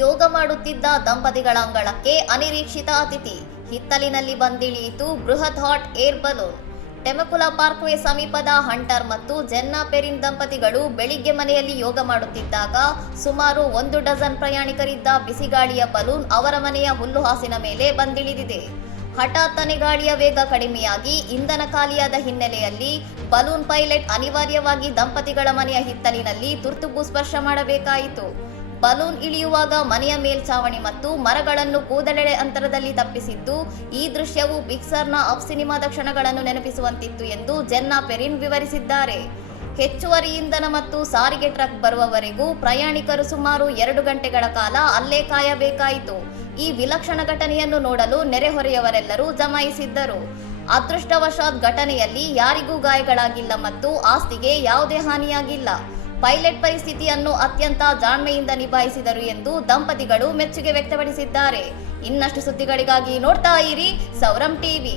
ಯೋಗ ಮಾಡುತ್ತಿದ್ದ ದಂಪತಿಗಳ ಅಂಗಳಕ್ಕೆ ಅನಿರೀಕ್ಷಿತ ಅತಿಥಿ. ಹಿತ್ತಲಿನಲ್ಲಿ ಬಂದಿಳಿಯಿತು ಬೃಹತ್ ಹಾಟ್ ಏರ್ ಬಲೂನ್. ಟೆಮಕುಲಾ ಪಾರ್ಕ್ವೇ ಸಮೀಪದ ಹಂಟರ್ ಮತ್ತು ಜೆನ್ನಾ ಪೆರಿನ್ ದಂಪತಿಗಳು ಬೆಳಿಗ್ಗೆ ಮನೆಯಲ್ಲಿ ಯೋಗ ಮಾಡುತ್ತಿದ್ದಾಗ ಸುಮಾರು 1 ಡಜನ್ ಪ್ರಯಾಣಿಕರಿದ್ದ ಬಿಸಿಗಾಳಿಯ ಬಲೂನ್ ಅವರ ಮನೆಯ ಹುಲ್ಲುಹಾಸಿನ ಮೇಲೆ ಬಂದಿಳಿದಿದೆ. ಹಠಾತ್ತನೆ ಗಾಳಿಯ ವೇಗ ಕಡಿಮೆಯಾಗಿ ಇಂಧನ ಖಾಲಿಯಾದ ಹಿನ್ನೆಲೆಯಲ್ಲಿ ಬಲೂನ್ ಪೈಲಟ್ ಅನಿವಾರ್ಯವಾಗಿ ದಂಪತಿಗಳ ಮನೆಯ ಹಿತ್ತಲಿನಲ್ಲಿ ತುರ್ತು ಭೂಸ್ಪರ್ಶ ಮಾಡಬೇಕಾಯಿತು. ಬಲೂನ್ ಇಳಿಯುವಾಗ ಮನೆಯ ಮೇಲ್ಛಾವಣಿ ಮತ್ತು ಮರಗಳನ್ನು ಕೂದಲೆಳೆ ಅಂತರದಲ್ಲಿ ತಪ್ಪಿಸಿದ್ದು ಈ ದೃಶ್ಯವು ಪಿಕ್ಸಾರ್ನ ಅಪ್ ಸಿನಿಮಾದ ಕ್ಷಣಗಳನ್ನು ನೆನಪಿಸುವಂತಿತ್ತು ಎಂದು ಜೆನ್ನಾ ಪೆರಿನ್ ವಿವರಿಸಿದ್ದಾರೆ. ಹೆಚ್ಚುವರಿ ಇಂಧನ ಮತ್ತು ಸಾರಿಗೆ ಟ್ರಕ್ ಬರುವವರೆಗೂ ಪ್ರಯಾಣಿಕರು ಸುಮಾರು 2 ಗಂಟೆಗಳ ಕಾಲ ಅಲ್ಲೇ ಕಾಯಬೇಕಾಯಿತು. ಈ ವಿಲಕ್ಷಣ ಘಟನೆಯನ್ನು ನೋಡಲು ನೆರೆಹೊರೆಯವರೆಲ್ಲರೂ ಜಮಾಯಿಸಿದ್ದರು. ಅದೃಷ್ಟವಶಾತ್ ಘಟನೆಯಲ್ಲಿ ಯಾರಿಗೂ ಗಾಯಗಳಾಗಿಲ್ಲ ಮತ್ತು ಆಸ್ತಿಗೆ ಯಾವುದೇ ಹಾನಿಯಾಗಿಲ್ಲ. ಪೈಲಟ್ ಪರಿಸ್ಥಿತಿಯನ್ನು ಅತ್ಯಂತ ಜಾಣ್ಮೆಯಿಂದ ನಿಭಾಯಿಸಿದರು ಎಂದು ದಂಪತಿಗಳು ಮೆಚ್ಚುಗೆ ವ್ಯಕ್ತಪಡಿಸಿದ್ದಾರೆ. ಇನ್ನಷ್ಟು ಸುದ್ದಿಗಳಿಗಾಗಿ ನೋಡ್ತಾ ಇರಿ ಸೌರಂ ಟಿವಿ.